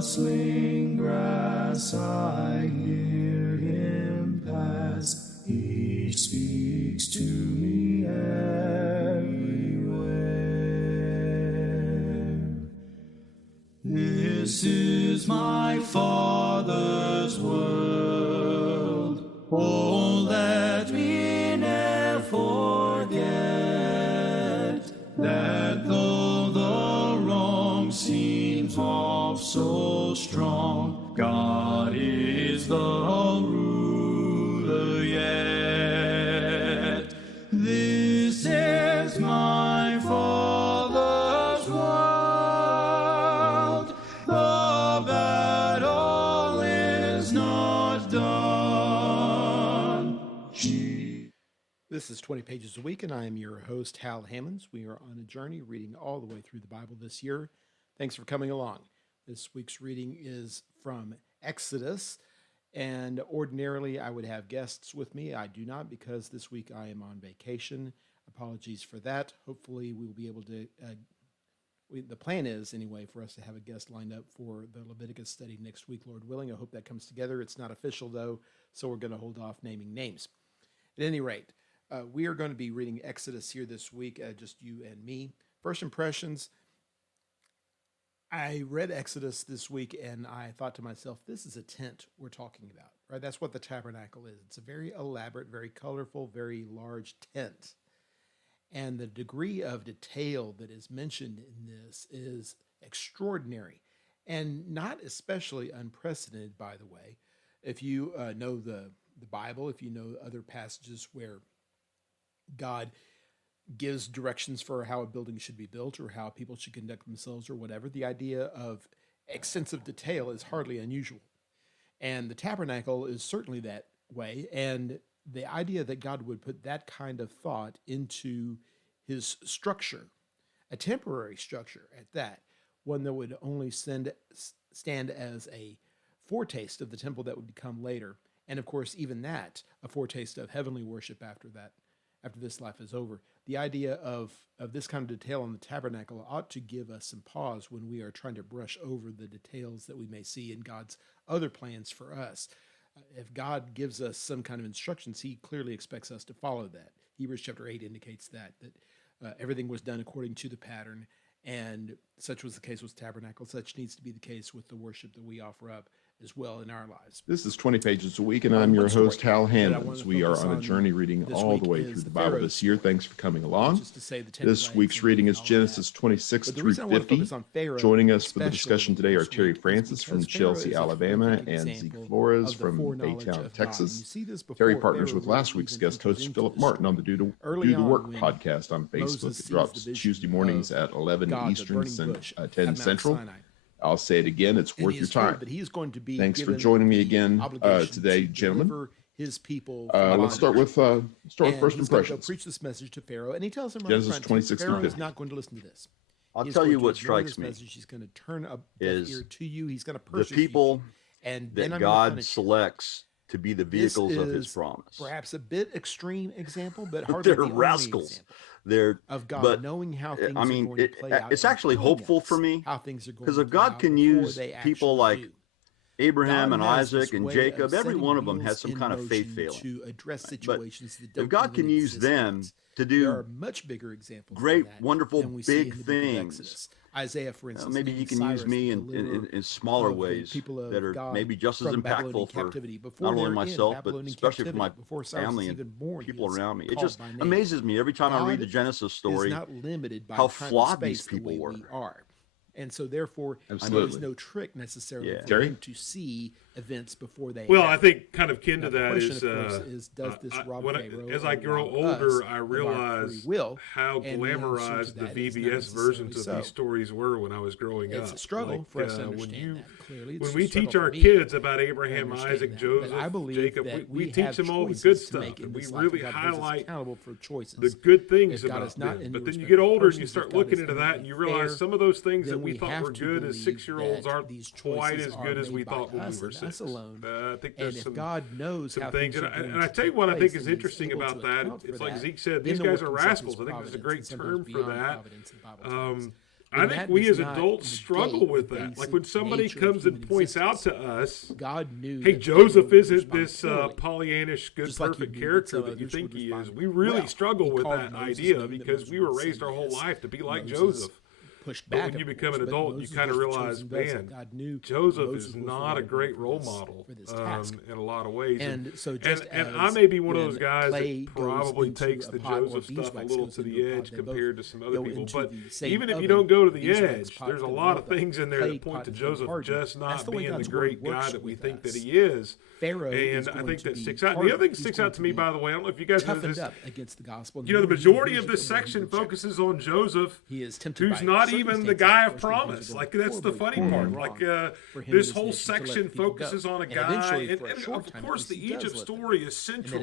rustling grass I hear him pass. He speaks to me everywhere. This is my Father's world. Oh, let me never forget that though the wrong seems oft so strong, God is the ruler yet. This is my Father's world. The battle is not done. This is 20 Pages a Week, and I am your host, Hal Hammons. We are on a journey reading all the way through the Bible this year. Thanks for coming along. This week's reading is from Exodus, and ordinarily I would have guests with me. I do not, because this week I am on vacation. Apologies for that. Hopefully we will be able to, the plan is anyway for us to have a guest lined up for the Leviticus study next week, Lord willing. I hope that comes together. It's not official though, so we're going to hold off naming names. At any rate, we are going to be reading Exodus here this week, just you and me. First impressions, I read Exodus this week and I thought to myself, this is a tent we're talking about, right? That's what the tabernacle is. It's a very elaborate, very colorful, very large tent. And the degree of detail that is mentioned in this is extraordinary and not especially unprecedented, by the way. If you know the Bible, if you know other passages where God gives directions for how a building should be built or how people should conduct themselves or whatever, the idea of extensive detail is hardly unusual. And the tabernacle is certainly that way. And the idea that God would put that kind of thought into his structure, a temporary structure at that, one that would only stand as a foretaste of the temple that would come later. And of course, even that, a foretaste of heavenly worship after that, after this life is over. The idea of this kind of detail on the tabernacle ought to give us some pause when we are trying to brush over the details that we may see in God's other plans for us. If God gives us some kind of instructions, he clearly expects us to follow that. Hebrews chapter 8 indicates that everything was done according to the pattern, and such was the case with the tabernacle. Such needs to be the case with the worship that we offer up as well in our lives. This is 20 Pages a Week, and I'm your host, Hal Hammons. We are on a journey reading all the way through the Bible this year. Thanks for coming along. This week's reading is Genesis 26 through 50. Joining us for the discussion today are Terry Francis from Chelsea, Alabama, and Zeke Flores from Baytown, Texas. Terry partners with last week's guest host, Philip Martin, on the Do the Work podcast on Facebook. It drops Tuesday mornings at 11 Eastern, 10 Central. I'll say it again, it's worth your time. Thanks for joining me again today, gentlemen. His people. Let's start with first impressions. Preach this message to Pharaoh, and he tells him, Genesis 26 Pharaoh through is not going to listen to this. I'll tell you what strikes me He's going to turn a is ear to you. He's going to the persecute people you, and that God selects to be the vehicles of his promise. Perhaps a bit extreme example, but hardly they're the rascals. Example They're of God but, knowing how things I mean, are going to play out. It's actually hopeful for me because if God can use people like Abraham and Isaac and Jacob, every one of them has some kind of faith failing. To address situations that don't if God can use them to do there are much bigger examples great, than wonderful, than we see big in the book of things. Exodus. Isaiah, for instance, Maybe he can use me in smaller ways that are maybe just as impactful for not only myself, but especially for my family and people around me. It just amazes me every time I read the Genesis story how flawed these people were. And so, therefore, Absolutely. there's no trick necessarily for Terry? him to see events before they Well, happen. I think kind of kin Now, to the that question, is, of course, is does this rob Pharaoh as I or grow rob older, us I of our realize free will? how And the answer to glamorized the that is not VBS necessarily versions of so. these stories were when I was growing up. It's a struggle for us to when understand that clearly. It's when a we struggle teach for our me kids about to Abraham, understand Isaac, that. Joseph, But I believe Jacob, that we have teach them all the choices good to stuff, make in and we this life. really God holds us highlight accountable for choices. the good things If God about is not them. any But then you respecter get of older and you persons, start if God looking is into that, and you realize fair, some of those things that then we we thought have were to good as believe 6-year-olds that aren't these quite choices as are good as we made by thought when we us were and us 6. alone. I think And there's if some God knows some how things, things are going and I to tell you take what I place, think is and he's interesting able about to that. account for It's like that, Zeke said, then these the guys work are himself is rascals. I think there's a providence, great and sometimes term for beyond that. providence in the Bible times. I think we as adults struggle with that. Like when somebody comes and points out to us, God knew, hey, Joseph isn't this Pollyannish, good, perfect character that you think he is. We really struggle with that idea because we were raised our whole life to be like Joseph. Pushed but back when you become an adult, you kind of realize, man, Joseph is not a great role model in a lot of ways. And so, and I may be one of those guys that probably takes the Joseph stuff a little to the edge compared to some other people. But even if you don't go to the edge, there's a lot of things in there that point to Joseph just not being the great guy that we think that he is. Pharaoh, and I think that sticks out. The other thing that sticks out to me, by the way, I don't know if you guys know this. Against the gospel. You know, the majority of this section focuses on Joseph, who's not even the guy of promise. Like, that's the funny part. Like, this whole section focuses on a guy. And of course, the Egypt story is central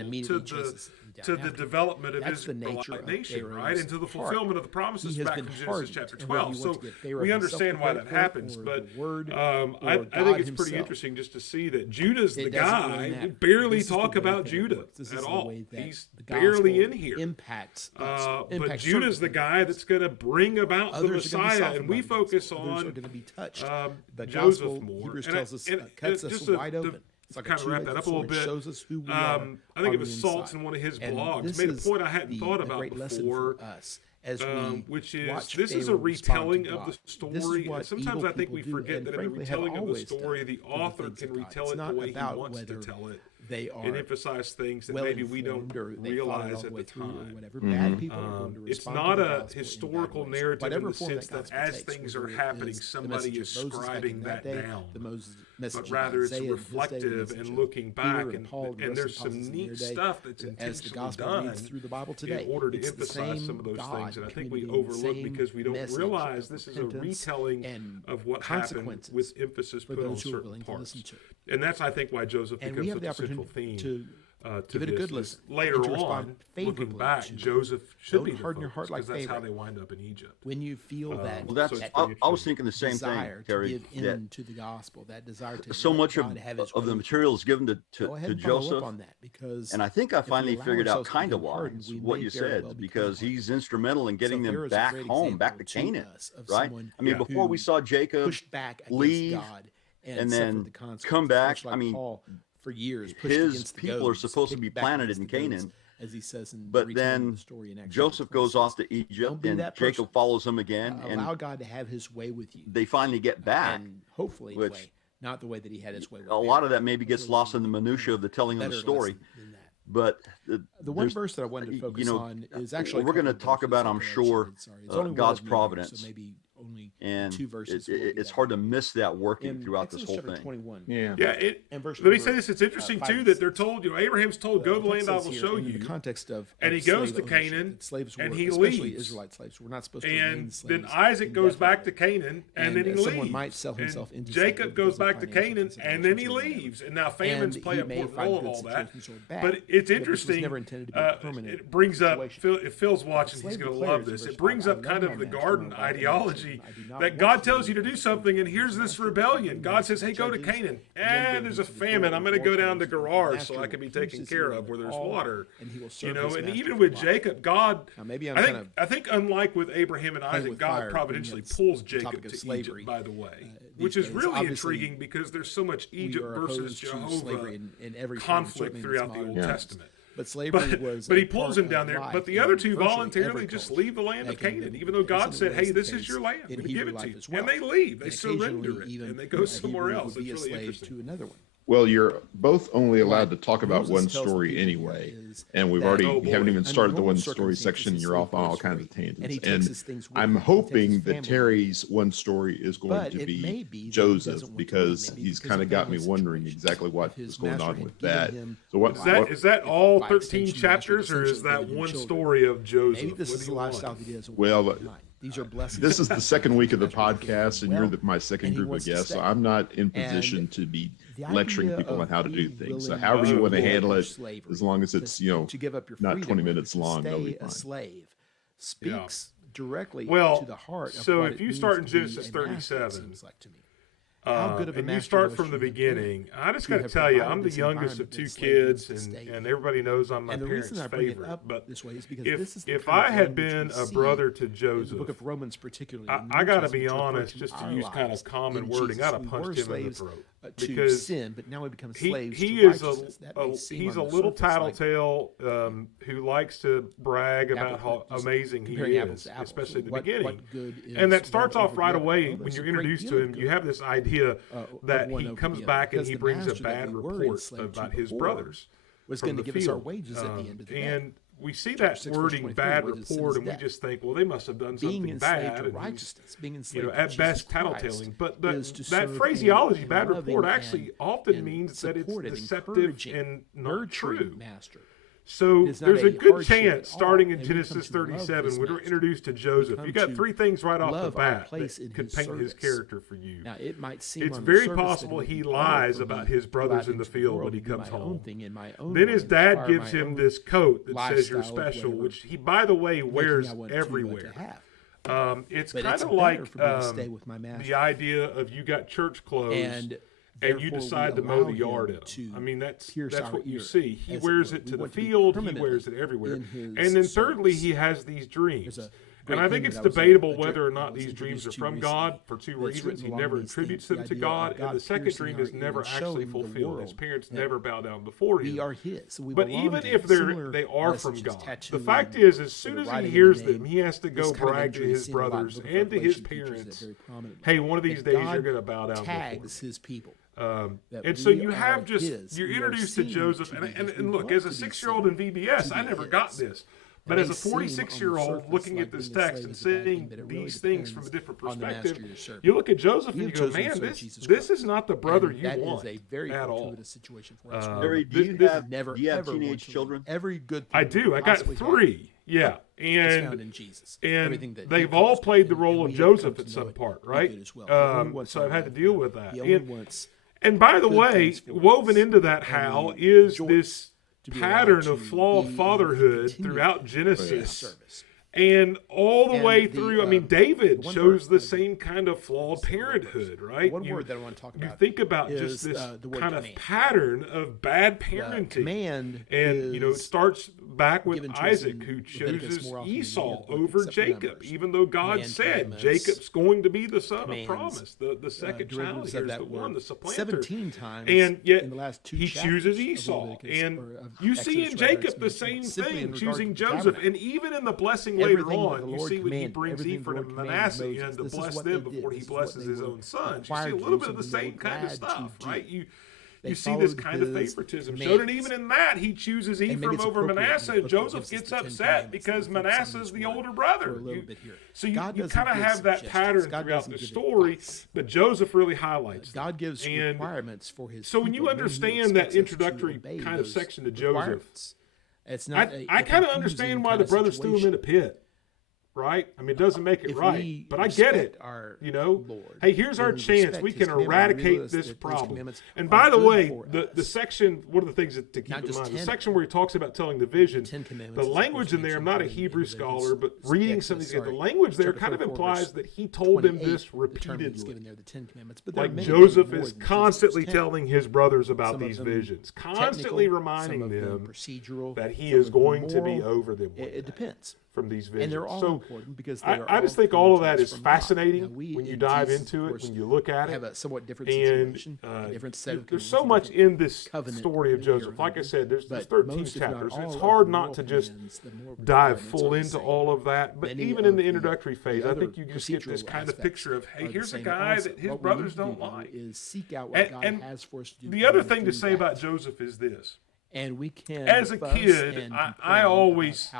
to the development of Israelite nation, right? And to the fulfillment of the promises back in Genesis chapter 12. So we understand why that happens. But I think it's pretty interesting just to see that Judah's the guy. We barely talk about Judah at all. He's barely in here. But Judah's the guy that's going to bring about the Messiah, and we focus on Joseph more. Hebrews tells us, cuts us wide open. To kind of wrap that up a little bit, shows us who we are, I think it was Salt's in one of his blogs made a point I hadn't thought about before, which is this is a retelling of the story. And sometimes I think we forget that in the retelling of the story, the author can retell it the way he wants to tell it. And emphasize things that maybe we don't realize at the time. It's not a historical narrative in the sense that as things are happening, somebody is scribing that down. But rather it's reflective and looking back, and there's some neat stuff that's intentionally done in order to emphasize some of those things. And I think we overlook because we don't realize this is a retelling of what happened with emphasis put on certain parts. And that's, I think, why Joseph becomes such a central theme to give it a good listen. Later on, looking back, Joseph should be the focus, because that's how they wind up in Egypt. When you feel that, I was thinking the same thing, Terry. To give into the gospel, that desire to so much of the material is given to Joseph, on that, because and I think I finally figured out kind of why what you said, because he's instrumental in getting them back home, back to Canaan, right? I mean, before we saw Jacob leave and then come back, I mean, for years, his people are supposed to be planted in Canaan, as he says. But then Joseph goes off to Egypt, and Jacob follows him again. And allow God to have His way with you. They finally get back, and hopefully, not the way that He had His way with a lot of that maybe gets lost in the minutia of the telling of the story. But the one verse that I wanted to focus on is actually we're going to talk about, I'm sure, God's providence. So maybe only and 2 verses. It's hard to miss that working throughout this whole thing. 21, yeah. Let me say this: it's interesting too that they're told, Abraham's told, "Go to the land I will show you." In the context of and he goes to Canaan, and he leaves. Israelite slaves were not supposed to and then Isaac goes back to Canaan, and then he leaves. Someone might sell himself into Jacob goes back to Canaan, and then he leaves. And now famines play an important role in all that. But it's interesting. It brings up. If Phil's watching, he's going to love this. It brings up kind of the garden ideology that God tells you to do something, and here's this rebellion. God says, "Hey, go to Canaan." And there's a famine. I'm going to go down to Gerar so I can be taken care of where there's water. And even with Jacob, God, I think unlike with Abraham and Isaac, God providentially pulls Jacob to Egypt, by the way, which is really intriguing because there's so much Egypt versus Jehovah conflict throughout the Old Testament. But slavery was. But he pulls him down there. But the other two voluntarily just leave the land of Canaan, even though God said, "Hey, this is your land. I'm going to give it to you." And they leave. They surrender it, and they go somewhere else. It's really interesting. To another one. Well, you're both only allowed to talk about one story anyway, and we haven't even started the one story section, and you're off on all kinds of tangents. And I'm hoping that Terry's one story is going to be Joseph, because he's kind of got me wondering exactly what is going on with that. So is that all 13 chapters, or is that one story of Joseph? Maybe this is the lifestyle he does. Well, these are blessings. This is the second week of the podcast, and you're my second group of guests, so I'm not in position to be lecturing people on how to do things. So however you want to handle it, as long as it's not 20 minutes long, that'll be fine. A slave speaks directly to the heart. So if you start in Genesis 37, And you start from the beginning. I just got to tell you, I'm the youngest of 2 kids, and everybody knows I'm my parents' favorite. But if I had been a brother to Joseph, the book of Romans particularly, I got to be honest, just to use kind of common wording, I'd have punched him in the throat. Because sin, but now we become slaves to righteousness. He's a little tattletale who likes to brag about how amazing he is, especially at the beginning. And that starts off right away when you're introduced to him. You have this idea that he comes back and he brings a bad report about his brothers. Was going to give us our wages at the end of the day. And we see that wording, bad report, and we just think, well, they must have done something bad. And righteousness, being enslaved at best, tattletaling. But that phraseology, bad report, actually often means that it's deceptive and not true. So there's a good chance, starting in Genesis 37, when we're introduced to Joseph, you got 3 things right off the bat that could paint his character for you. Now, it's very possible he lies about his brothers in the field when he comes home. Then his dad gives him this coat that says you're special, which he, by the way, wears everywhere. It's kind of like the idea of you got church clothes and you decide to mow the yard in them. I mean, that's what you see. He wears it to the field. He wears it everywhere. And then thirdly, he has these dreams. And I think it's debatable whether or not these dreams are from God for 2 reasons. He never attributes them to God, and the second dream is never actually fulfilled. His parents never bow down before him. But even if they are from God, the fact is, as soon as he hears them, he has to go brag to his brothers and to his parents, hey, one of these days you're going to bow down before me. And so you have you're introduced to Joseph, and look, as a 6-year-old in VBS, I never got this. But as a 46-year-old looking at this text and seeing these things from a different perspective, you look at Joseph and you go, man, this is not the brother you want at all. Barry, do you have teenage children? I do. I got 3. Yeah, and they've all played the role of Joseph at some part, right? So I've had to deal with that. And by the way, woven into that, Hal, is this pattern of flawed fatherhood throughout Genesis. And all the way through, I mean, David shows the same kind of flawed parenthood, right? One word that I want to talk about. You think about just this kind of pattern of bad parenting. And, it starts back with Isaac, who chooses Esau over Jacob, even though God said Jacob's going to be the son of promise. The second child here is the one, the supplanter. 17 times. And yet he chooses Esau. And you see in Jacob the same thing, choosing Joseph. And even in the blessing later on, you see when he brings Ephraim and Manasseh in to bless them before he blesses his own sons. You see a little bit of the same kind of stuff, right? You see this kind of favoritism showed, and even in that, he chooses Ephraim over Manasseh, and Joseph gets upset because Manasseh's the older brother. So you kind of have that pattern throughout the story, but Joseph really highlights God gives requirements for his. So when you understand that introductory kind of section to Joseph, I kind of understand why the brothers threw him in a pit. Right? I mean, it doesn't make it right, but I get it. Hey, here's our chance. We can eradicate this problem. And by the way, the section, one of the things to keep in mind, the section where he talks about telling the vision, the language in there, I'm not a Hebrew scholar, but reading some of these, the language there kind of implies that he told them this repeatedly. Like Joseph is constantly telling his brothers about these visions, constantly reminding them that he is going to be over them. It depends. From these visions. And they're all important because I just think all of that is fascinating when you dive into it, when you look at it. Have a somewhat different situation, different set of there's so much in this story of Joseph. Like I said, there's 13 chapters. It's hard not to just dive full into all of that. But even in the introductory phase, I think you just get this kind of picture of, hey, here's a guy that his brothers don't like. And the other thing to say about Joseph is this. And we can, as a kid, I always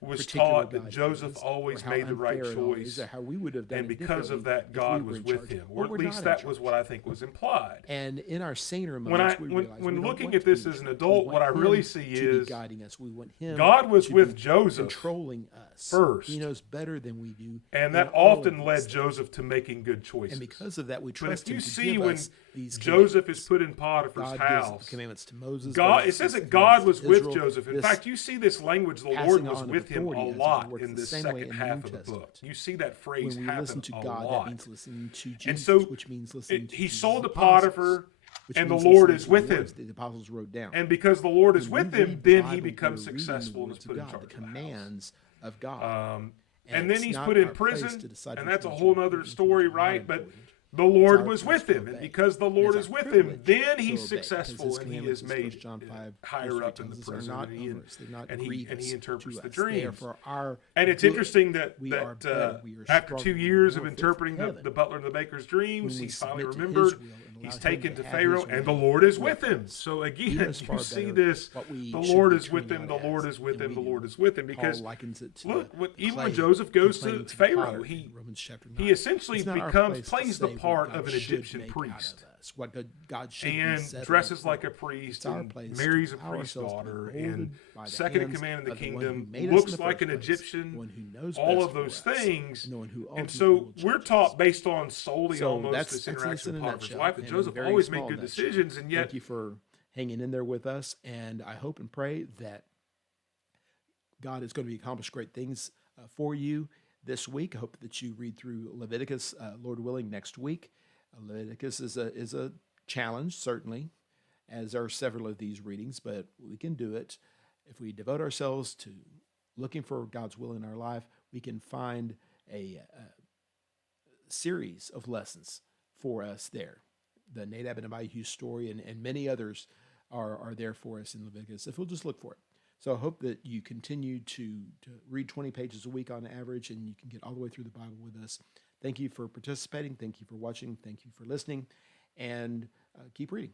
was taught that Joseph always made the right choice, and because of that, God was with him, or at least that was what I think was implied. And in our saner moments, when looking at this as an adult, what I really see is God was with Joseph, controlling us first. He knows better than we do, and that often led Joseph to making good choices. And because of that, we trust him to give us these commandments. But if you see when Joseph is put in Potiphar's house, commandments to Moses, it says that God was with Joseph. In fact, you see this language, the Lord was with him. him a lot in this second half of the book. You see that phrase happen a lot. That means listening to Jesus, and so which means listening to he Jesus' sold to apostles, Potiphar, which and the means Lord listening is to with the him. words that the apostles wrote down. And because the Lord is When with we him, read the then he Bible, becomes we're reading the successful and is words put of in God, charge the of the house. commands of God. And then it's he's not put in our place prison, to decide and which that's a ones whole are other important, story, which ones are not right? But important. the Lord our was place with to him, and obey. because the And Lord it's is our with him, privilege then to he's obey, because successful, his and he commandments, is as 1 made John 5 higher up in the tells us, are prison, not and onerous, they're not and he grievous interprets to the us. They are dreams. for our And it's good. interesting that, We are better. We are after 2 stronger. years We're of more fit for interpreting heaven the butler and the baker's dreams, when we he's finally submit to his remembered. will and allow He's him taken to have Pharaoh, his and the way Lord is with him. us. So He again, knows you far see better this, what we the should Lord be is with turning him, the out Lord as is with than him, the we do. Lord is with him. Paul Because likens it to look, the even when clay Joseph goes to complaining the Pharaoh, potter in Romans chapter 9. he essentially It's not our plays place to the say part what of God an should Egyptian make priest. out of us, what God should be And settling dresses for. like a priest, It's our and place marries to a allow priest's ourselves to be daughter, molded and by the second in hands command in the of the one who kingdom, made us in looks the like first an place, Egyptian, the one who knows all best of those for us, things. and the one who And ultimately so will we're judge taught us. based on solely So almost that's this Exodus interaction in a with Potiphar's nutshell, wife, and and in a Joseph very always made small good nutshell. decisions, and yet Thank you for hanging in there with us, and I hope and pray that God is going to be accomplish great things for you this week. I hope that you read through Leviticus, Lord willing, next week. Leviticus is a challenge, certainly, as are several of these readings, but we can do it. If we devote ourselves to looking for God's will in our life, we can find a series of lessons for us there. The Nadab and Abihu story and many others are there for us in Leviticus, if we'll just look for it. So I hope that you continue to read 20 pages a week on average, and you can get all the way through the Bible with us. Thank you for participating. Thank you for watching. Thank you for listening. And keep reading.